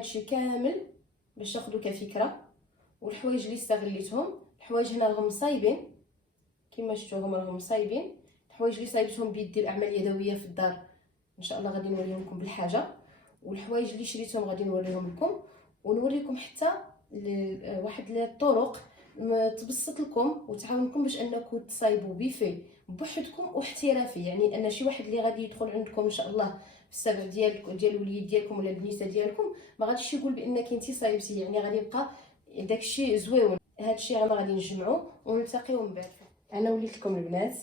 هادشي كامل باش تاخذوا كفكره. والحوايج اللي استغليتهم، الحوايج هنا راهم صايبين كما شفتوهم، راهم صايبين. الحوايج اللي صايبتهم بيدي الاعمال اليدويه في الدار ان شاء الله غادي نوريهم لكم بالحاجه. والحوايج اللي شريتهم غادي نوريهم لكم، ونوريكم حتى واحد الطرق تبسط لكم وتعاونكم باش انكم تصايبوا بيفي بوحدكم واحترافي. يعني ان شي واحد اللي غادي يدخل عندكم ان شاء الله في السبع ديال الوليد ديالكم ولا البنيته ديالكم، ما غاديش يقول بانك انت صايبتي، يعني غادي يبقى داكشي زويون. هادشي انا غادي نجمعو ونلتقيو من بعد. انا وليت لكم البنات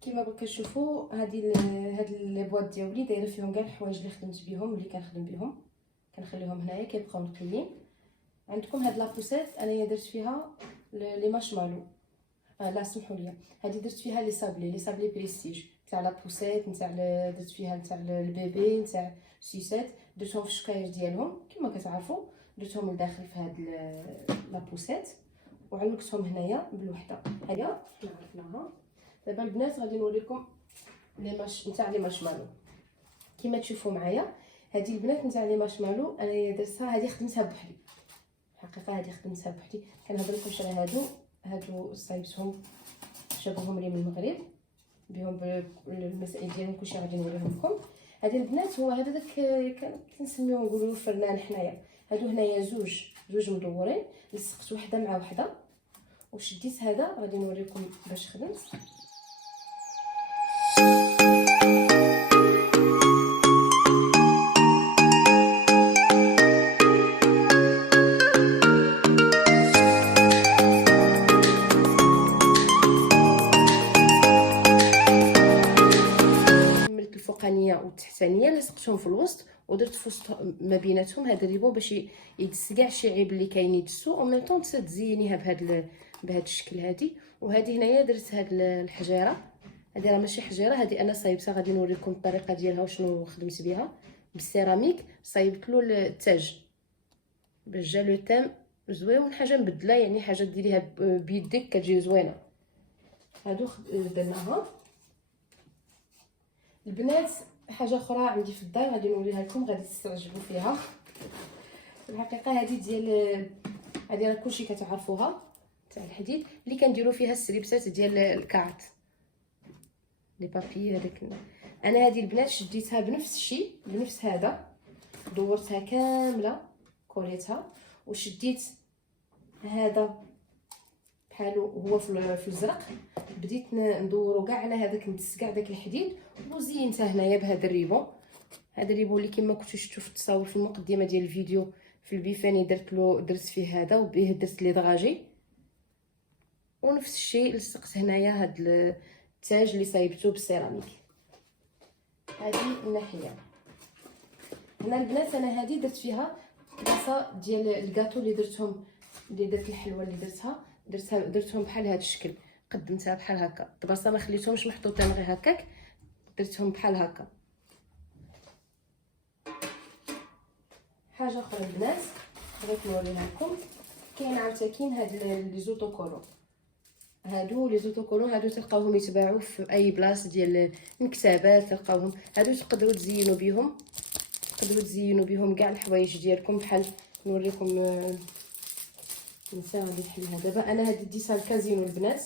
كما كتشوفوا هاد لي بواط ديالي دايره فيهم كاع الحوايج اللي خدمت بهم، اللي كنخدم بهم كنخليهم هنايا كيبقاو نقيين. عندكم هاد لابوسيت انايا درت فيها لي مارشمالو، لا سمحوا لي، هذه درت فيها لي صابلي بريستيج تاع لابوسيت، نتاع درت فيها نتاع البيبي، نتاع سيسات، درتهم في الشكاير ديالهم كما كتعرفوا، درتهم لداخل في هاد لابوسيت وعلقتهم هنايا بالوحده. هيا حنا عرفناها. دابا البنات غادي نوريكم نتاع لي مارشمالو كما تشوفوا معايا. هذه البنات نتاع لي مارشمالو انا درتها، هذه خدمتها بوحدي حقيقه، هذه خدمتها بوحدي. كنهضر لكم على هادو صايبتهم جابوهم لي من المغرب بهم بالمسائل ديالهم كلشي غادي نوريهم لكم. هذه البنات هو هذا داك كنسميوه نقولوا فرنان حنايا. هادو هنايا زوج مدورين، لصقت وحده مع وحده وشديت هذا غادي نوريكم باش خدمت. الفوقانيه والتحتانيه لصقتهم في الوسط ودرت في وسط ما بيناتهم هذا الريبون باش يدس كاع شي عيب اللي كاين يدسو، او ميم طون تزينيها بهذا الشكل. هذه وهذه هنايا درت هاد الحجيره، هذه راه ماشي حجيره، هذه انا صايبتها غادي نوريكم الطريقه ديالها وشنو خدمت بها. بالسيراميك صايبت له التاج باش جا لو تيم زوين، حاجه مبدله يعني حاجه ديريها بيدك كتجي زوينه. هادو درناها. البنات حاجه اخرى عندي في الدار غادي نوريها لكم، غادي تستعجبوا فيها. الحقيقه هذه هذه راه كلشي كتعرفوها، تاع الحديد اللي كنديروا فيها السريبسات ديال الكارت لي بابي. هذاك انا هذه البنات شديتها بنفس الشيء، بنفس هذا، دورتها كامله كوليتها وشديت هذا بحالو هو في الزرق، بديت ندورو كاع على هذاك، ندس كاع داك الحديد وزينتها هنايا بهذا الريبون. هذا الريبون اللي كما كنتو شفتوا في التصاور في المقدمه ديال الفيديو في البيفاني درت فيه هذا وبيه درت لي دراجي، ونفس الشيء لصقت هنايا هذا التاج اللي صايبته بالسيراميك. هذه الناحيه هنا البنات انا هذه درت فيها بلاصه ديال الكاطو اللي درت الحلوه اللي درتهم بحال هذا الشكل، قدمتها بحال هكا. البلاصه ما خليتهمش محطوطين غير هكاك، درتهم بحال هكا. حاجه اخرى البنات بغيت نوريها لكم، كاين عاوتاني هاد لي زوتوكولون. هادو لي زوتوكولون هادو تلقاوهم يتباعوا في اي بلاصه ديال المكتبات، تلقاوهم هادو تقدروا تزينوا بهم كاع الحوايج ديالكم. بحال نوريكم نسى غادي نحلها دابا. انا هادي ديتها الكازينو البنات،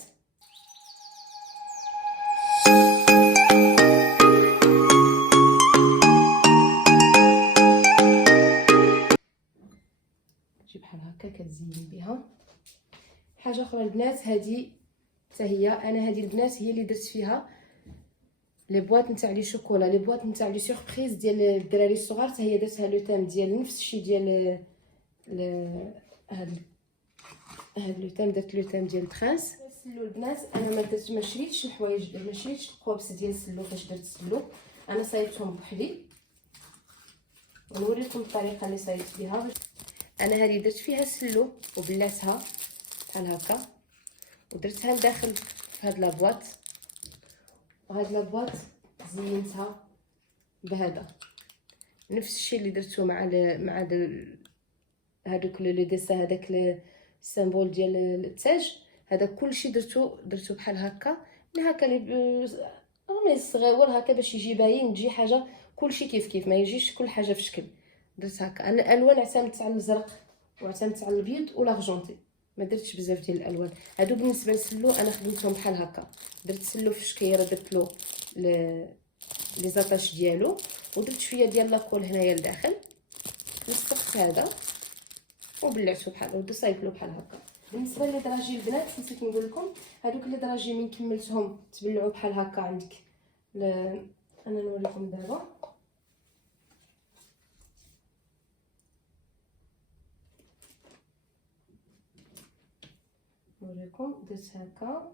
تجي بحال هكا كتزين بها. حاجه اخرى البنات هذه حتى هي، انا هذه البنات هي اللي درت فيها لي بواط نتاع لي شوكولا، لي بواط نتاع لي سوربريز ديال الدراري الصغار، حتى هي درتها لو تام ديال نفس الشيء ديال هاد لو تام، درت لو تام ديال الترانس. السلو البنات انا ما شريتش الحوايج، ما شريتش القوابس ديال السلو. فاش درت السلو انا صايبتهم بوحدي، ونوريكم الطريقه اللي صايبت بها. انا هذه درت فيها السلو وبلاتها بحال هكا، ودرتها لداخل في هاد لابواط، وهاد لابواط زينتها بهذا نفس الشيء اللي درتو مع هذوك لو ديسا، هذاك السيمبول ديال التاج. هذا كلشي درتو بحال هكا، من هكا رمي صغيور هكا باش يجي باين، تجي حاجه كلشي كيف ما يجيش كل حاجه في شكل. درت هكا. انا الالوان اعتمدت على الازرق واعتمدت على الابيض والارجنتي، ما درتش بزاف ديال الالوان. هادو بالنسبه للسلو انا خدمتهم بحال هكا. درت سلو في شكيره، درت له لي زاطاش ديالو، ودرت شويه ديال لاكول هنايا لداخل، لصقت هذا وبلعته بحال هكا، صايبلو بحال هكا. بالنسبه للدراجي البنات نسيت نقول لكم، هذوك الدراجي من كملتهم تبلعوا بحال هكا عندك انا نوريكم دابا. نوريكم درت هكا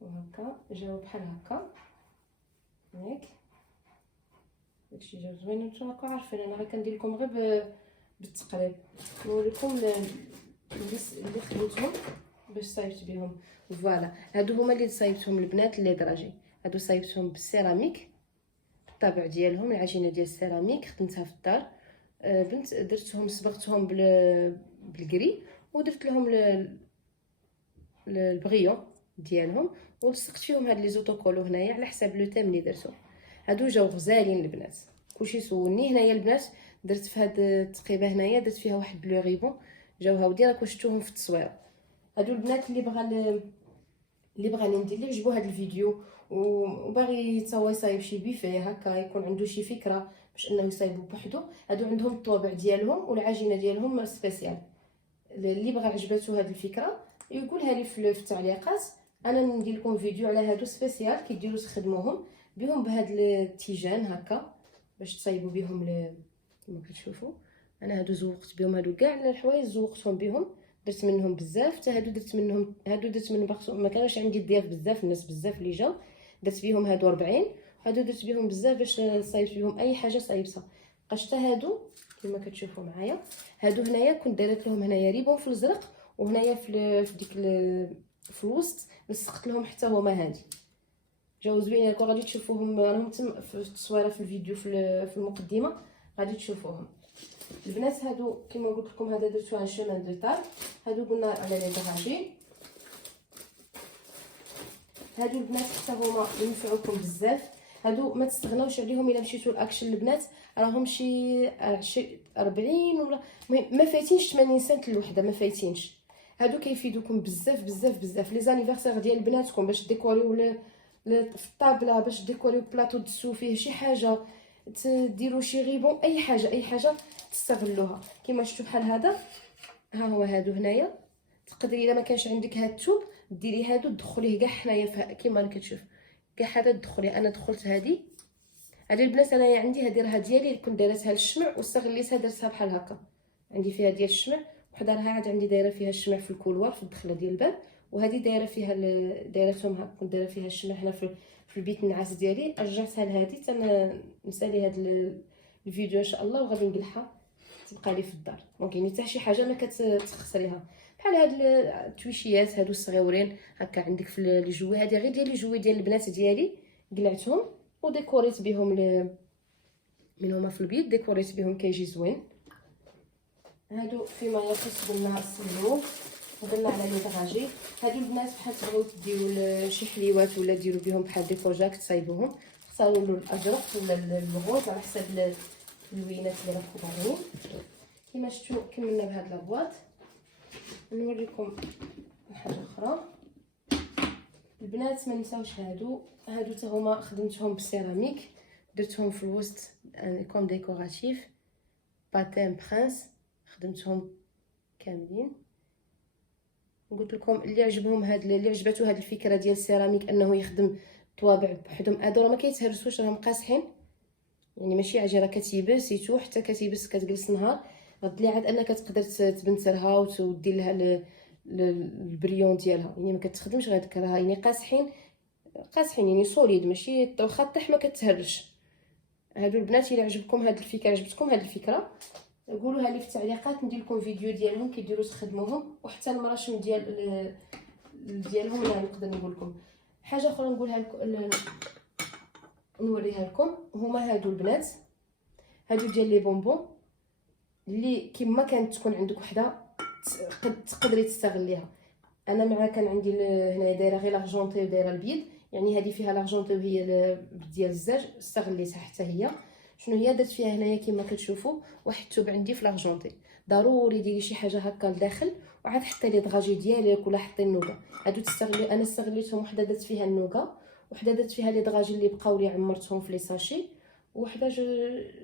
وهكا، جاو بحال هكا ياك. داكشي جا زوين، نتوما راكم عارفين انا غير كندير لكم غير بالتقريب. نوريكم اللي خديتهم باش صايبت بهم. فوالا هادو هما اللي صايبتهم البنات اللي دراجي. هادو صايبتهم بالسيراميك، الطابع ديالهم العجينه ديال السيراميك خدمتها في الدار. بنت درتهم صبغتهم بالكري، ودرت لهم البغيون ديالهم، ولصقت فيهم هاد لي زوتوكولو هنايا على حساب لو تيم اللي درتو. هادو جاو غزالين البنات، كلشي سولني. هنايا البنات درت في هاد التقيبه هنايا درت فيها واحد لو غيبون، جاو هاودي راكم شفتوهم في التصويره. هادو البنات اللي بغى ندير ليه عجبو هاد الفيديو وباغي تا هو يصايب شي بيفيه هكا، يكون عنده شي فكره باش انه يصايبو بوحدو. هادو عندهم الطوابع ديالهم والعجينه ديالهم سبيسيال. اللي بغى عجباتو هاد الفكره يقولها لي في التعليقات، انا ندير لكم فيديو على هادو سبيسيال كيديروا تخدموهم بهم بهاد التيجان هكا باش تصايبوا بهم كما كتشوفوا. انا هادو زوقت بهم، هادو كاع الحوايج زوقتهم بهم، درت منهم بزاف. حتى هادو درت منهم، هادو درت من ما كانش عندي الضياف بزاف، الناس بزاف اللي جاو درت بهم هادو 40. هادو درت بهم بزاف باش صايبت بهم اي حاجه صايبتها. بقاش هادو كما كتشوفوا معايا. هادو هنايا كنت دايره لهم هنايا ريبون في الازرق، وهنايا في ديك في الوسط لصقت لهم حتى هما هادي. جاو زوينين، غادي تشوفوهم راهم تم في التصويره في الفيديو في المقدمه غادي تشوفوهم البنات. هادو كما قلت لكم هذا درتو ان شومان دو طال. هادو قلنا على لي دراجي. هادو البنات حتى هما ينفعوكم بزاف. هادو ما تستغناوش عليهم الا مشيتوا لاكشن البنات، راهم شي 40 ولا ما فايتينش 80 سنت الوحده، ما فايتينش. هادو كيفيدوكم بزاف بزاف بزاف لي زانيفرسير ديال بناتكم، باش ديكوريو في الطابله، باش ديكوريو بلاطو دسو فيه شي حاجه، تديروا شي غيبون، اي حاجه تستغلوها. كما شفتوا بحال هذا، ها هو هادو هنايا. تقدري الا ما كانش عندك هاد الثوب ديري هادو تدخليه كاع حنايا كيما راك كتشوف كاع هذا تدخليه. انا دخلت هذه البنات، انايا عندي هذه راها ديالي، كنت دايرتها للشمع واستغليتها درتها بحال هكا. عندي فيها ديال الشمع، وحده راها عاد عندي دايره فيها الشمع في الكولوار في الدخله ديال الباب، وهذه دايره فيها دايرتهم هكا، كنت دايره فيها الشمع هنا في البيت النعاس ديالي. رجعتها لهذه انا نسالي هذا الفيديو ان شاء الله، وغادي نقلعها تبقى لي في الدار. دونك يعني حتى شي حاجه ما كتخسريها. بحال هاد التويشيات هادو الصغيورين هكا عندك في لي جوي. هادي غير ديال لي جوي ديال البنات ديالي، قلعتهم وديكوريت بهم من هما في البيت، ديكوريت بهم كيجي زوين. هادو فيما يخص قلنا السلو وقلنا على لي دراجي. هادو البنات بحال تبغيو ديروا شي حليوات ولا ديروا بهم بحال دي كوجاك تصايبوهم، اختاروا الازرق ولا الغوز على حساب اللوينات اللي راكم باغيين. كما شفتوا كملنا بهاد لابواط. نوريكم حاجه اخرى البنات، ما نساوش هادو حتى هما خدمتهم بالسيراميك، درتهم في الوسط كوم ديكوراتيف باتين برانس، خدمتهم كاملين. قلت لكم اللي عجبهم اللي عجباتو هاد الفكره ديال السيراميك انه يخدم طوابع بوحدهم. هادو راه ما كيتهرسوش، راهم قاصحين، يعني ماشي عجينه كتيبسيتو حتى كتيبس كتجلس نهار. غد لي عاد انك تقدر تبنترها ودير لها البريون ديالها، يعني ما كتخدمش غير هكا، راها يعني قاصحين يعني سوليد، ماشي واخا طيح ما كتهرش. هادو البنات الا عجبكم هاد الفكره، عجبتكم هاد الفكره، قولوها لي في التعليقات، ندير لكم فيديو ديالهم كيديروا تخدموهم، وحتى المراشم ديالهم انا نقدر نقول لكم. حاجه اخرى نقولها لكم، نوريها لكم، هما هادو البنات، هادو ديال لي بونبون اللي كيما كانت تكون عندك وحده تقدري تستغليها. انا مع كان عندي هنايا دايره غير لارجونتي ودايره البيض، يعني هذه فيها لارجونتي وهي ديال الزاج، استغليتها حتى هي. شنو هي درت فيها هنايا كما كتشوفوا واحد الثوب عندي في لارجونتي. ضروري ديري شي حاجه هكا لداخل، وعاد حطي لي دغاجي ديالك ولا حطي النوغا. هادو تستغلي، انا استغليتهم، وحده درت فيها النوغا، وحده درت فيها لي دغاجي اللي بقاو لي عمرتهم في لي ساشي، وحده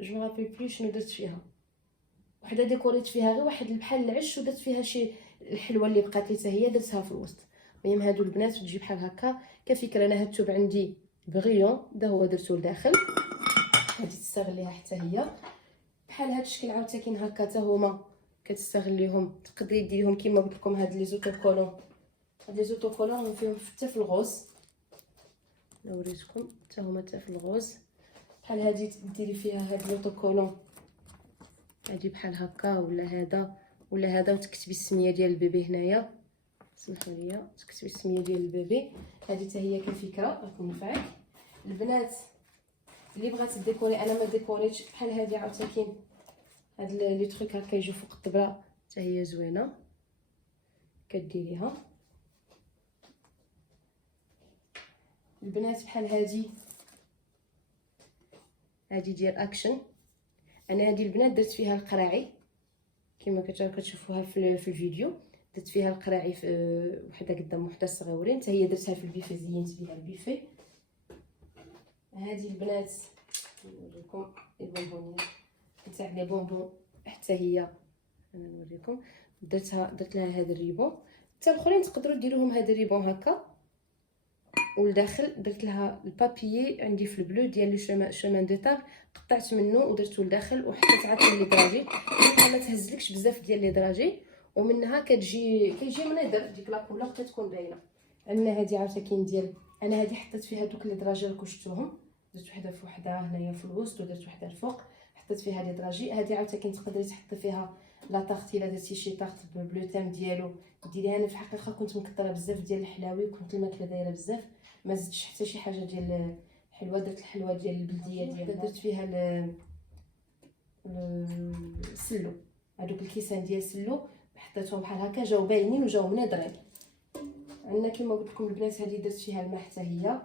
جو رابي بلي شنو درت فيها، وحده ديكوريت فيها غير واحد بحال العش، ودرت فيها شي الحلوه اللي بقات لي حتى هي درتها في الوسط. المهم هادو البنات تجي بحال هكا كفكره. انا هاد الثوب عندي بغيون، دا هو درتو لداخل، غادي تستغليها حتى هي بحال هاد الشكل. عاوتاني هكا حتى هما كتستغليهم، تقدري ديريهم كيما قلت لكم. هاد لي زوتوكولون، هاد لي زوتوكولون فيهم حتى في الغوص، نوريتكم حتى هما حتى في الغوص. بحال هادي ديري فيها هاد لوتوكولون هادي بحال هكا، ولا هذا وتكتبي السميه ديال البيبي هنايا، سمحوا لي تكتبي السميه ديال البيبي. هذه حتى هي كفكره راكم نفعك البنات اللي بغات ديكوري. انا ما ديكوريتش بحال هذه، عاوتاني هاد لي تروك هكا يجوا فوق الطبله حتى هي زوينه، كديريها البنات. بحال هذه ديال اكشن. انا هذه البنات درت فيها القراعي كما كتشوفوها في الفيديو، درت فيها القراعي في وحده قدام وحده صغيورين، حتى هي درتها في البيفي، زينت بها البيفي. هذه البنات نوريكم البونبونيه تاع لي بونبون، حتى هي انا نوريكم درت لها هذا الريبون. حتى الاخرين تقدروا ديروهم هذا الريبون هكا، والداخل درت لها البابيي عندي في البلو ديال لو شومان دو طاب، قطعت منه ودرته لداخل وحطيت عاد لي دراجي، ما تهزلكش بزاف ديال لي دراجي، ومنها كيجي منظر، ديك لا كولور كتكون باينه. عندنا هذه عاوتاني ديال، انا هذه حطيت فيها دوك لي دراجي راكم شفتوهم، درت وحده في وحده هنايا في الوسط، ودرت وحده الفوق، حطيت فيها لي دراجي. هذه عاوتاني تقدري تحطي فيها لا طارت، الا درتي شي طارت بلو تام ديالو ديريها. انا في الحقيقه كنت مكثره بزاف ديال الحلاوي، وكنت الماكله دايره بزاف، ما زدتش حتى شي حاجه ديال الحلوه. درت الحلوه ديال البلديه ديالها، درت فيها السلو، هذوك الكيسان ديال السلو حطيتهم بحال هكا، جاو باينين وجاو منظرين. عندنا كما قلت لكم البنات هذه درت فيها الماء حتى هي.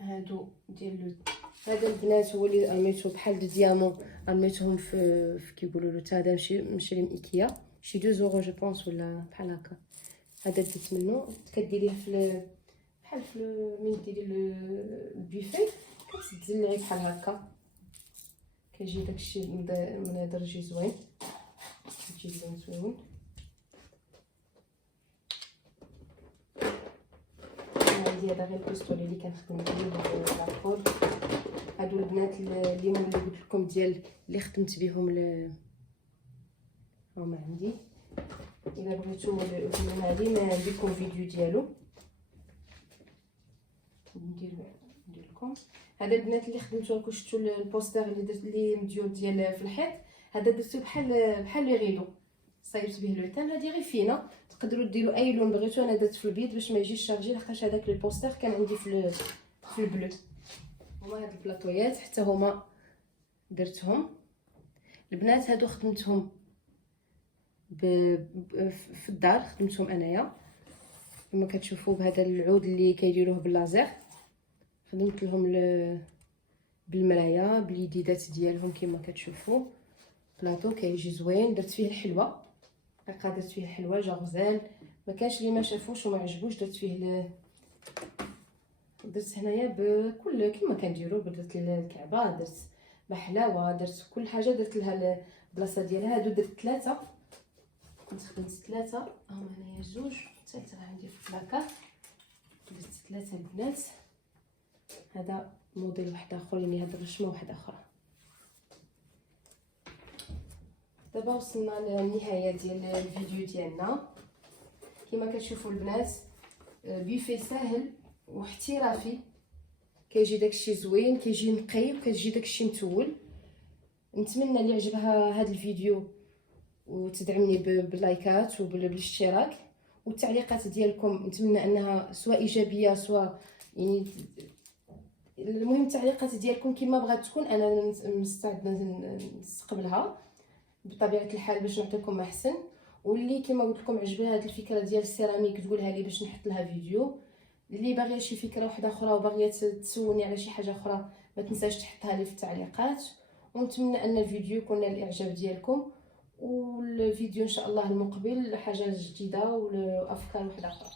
هادو ديال هذا البنات هو اللي رميتو بحال ديامون، رميتهم في كيقولوا له تا هذا مشري من ايكيا، شي 2 يورو جو بونس ولا بحال هكا. هذا درت منه، كديريه في بحال في من ديري البيفي، كتدلعي بحال هكا، كيجي داكشي منظر يجي زوين، يجي زوين. عندي هذا غير البيستولي اللي كنخدم به لاكور. هادو البنات اللي قلت لكم ديال اللي خدمت بهم هما عندي. الا بغيتو من هذه ندير لكم فيديو ديالو، ندير لكم. هذا البنات اللي خدمتو راكم شفتوا البوستر اللي درت ليه مديور ديال في الحيط، هذا درتو بحال لي غيدو، صايبت به لو تان. هذه غير فينه، تقدروا ديروا اي لون بغيتو. انا درت في البيض باش ما يجيش شارجي، لحقاش هذاك البوستر كان عندي في البلو. هما هاد البلاطويات حتى هما درتهم البنات. هادو خدمتهم في الدار، خدمتهم انايا كما كتشوفوا بهذا العود اللي كيديروه باللازر، خدمت لهم بالمرايه باليديدات ديالهم كما كتشوفوا. بلاطو كيجي زوين، درت فيه الحلوه هكا، درت فيه الحلوه جا غزال، ما كانش اللي ما شافوش وما عجبوش. درت فيه درت هنايا بكل كما كنديروا، درت الكعبه، درت بحلاوه، درت كل حاجه، درت لها البلاصه ديالها. هادو درت 3، كنت خدمت 3 هما هنايا 2، الثالثه عندي في البلاكار. درت 3 البنات. هذا موديل واحد اخر، يعني هاد الرشمه واحده اخرى. دابا وصلنا للنهايه ديال الفيديو ديالنا. كما كتشوفوا البنات بيفي ساهل واحترافي، كيجي داكشي زوين، كيجي نقي وكتجي داكشي متول. نتمنى اللي عجبها هذا الفيديو وتدعمني باللايكات وبالاشتراك، والتعليقات ديالكم نتمنى انها سواء ايجابيه سواء يعني المهم التعليقات ديالكم كما بغات تكون انا مستعده نستقبلها بطبيعه الحال باش نعطيكم احسن. واللي كما قلت لكم عجبها هذه الفكره ديال السيراميك تقولها لي باش نحط لها فيديو. اللي باغيه شي فكره واحده اخرى وباغيه تسولني على شي حاجه اخرى ما تنساش تحطها لي في التعليقات. ونتمنى ان الفيديو يكون نال الاعجاب ديالكم، والفيديو ان شاء الله المقبل حاجه جديده وافكار واحده اخرى.